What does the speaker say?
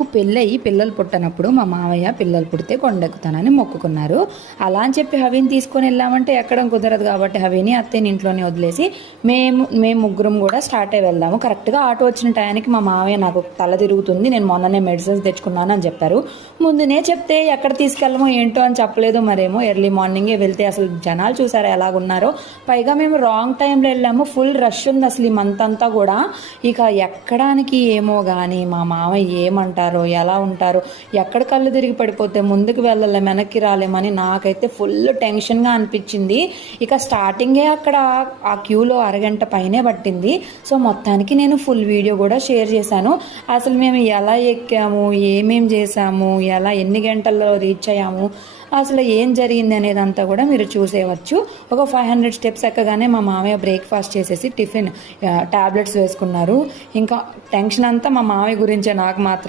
నాకు పెళ్ళయి పిల్లలు పుట్టనప్పుడు మా మామయ్య పిల్లలు పుడితే కొండెక్కుతానని మొక్కుకున్నారు. అలా అని చెప్పి హవిని తీసుకొని వెళ్ళామంటే ఎక్కడం కుదరదు కాబట్టి హవిని అత్తయ్యని ఇంట్లోనే వదిలేసి మేము ముగ్గురం కూడా స్టార్ట్ అయ్యి వెళ్దాము. కరెక్ట్గా ఆటో వచ్చిన టయానికి మా మామయ్య నాకు తల తిరుగుతుంది, నేను మొన్ననే మెడిసిన్స్ తెచ్చుకున్నాను అని చెప్పారు. ముందునే చెప్తే ఎక్కడ తీసుకెళ్ళమో ఏంటో అని చెప్పలేదు. మరేమో ఎర్లీ మార్నింగే వెళ్తే అసలు జనాలు చూసారా ఎలాగున్నారో. పైగా మేము రాంగ్ టైంలో వెళ్ళాము, ఫుల్ రష్ ఉంది అసలు ఈ మంత్ అంతా కూడా. ఇక ఎక్కడానికి ఏమో కానీ మా మామయ్య ఏమంటారో ఎలా ఉంటారో, ఎక్కడ కళ్ళు తిరిగి పడిపోతే ముందుకు వెళ్ళలేం వెనక్కి రాలేమని నాకైతే ఫుల్ టెన్షన్గా అనిపించింది. ఇక స్టార్టింగే అక్కడ ఆ క్యూలో అరగంట పైనే పట్టింది. సో మొత్తానికి నేను ఫుల్ వీడియో కూడా షేర్ చేశాను. అసలు మేము ఎలా ఎక్కాము, ఏమేం చేసాము, ఎలా ఎన్ని గంటల్లో రీచ్ అయ్యాము, అసలు ఏం జరిగింది అనేదంతా కూడా మీరు చూసేయవచ్చు. ఒక 500 స్టెప్స్ ఎక్కగానే మా మామయ్య బ్రేక్ఫాస్ట్ చేసేసి టిఫిన్ టాబ్లెట్స్ వేసుకున్నారు. ఇంకా టెన్షన్ అంతా మా మామయ్య గురించే నాకు మాత్రం.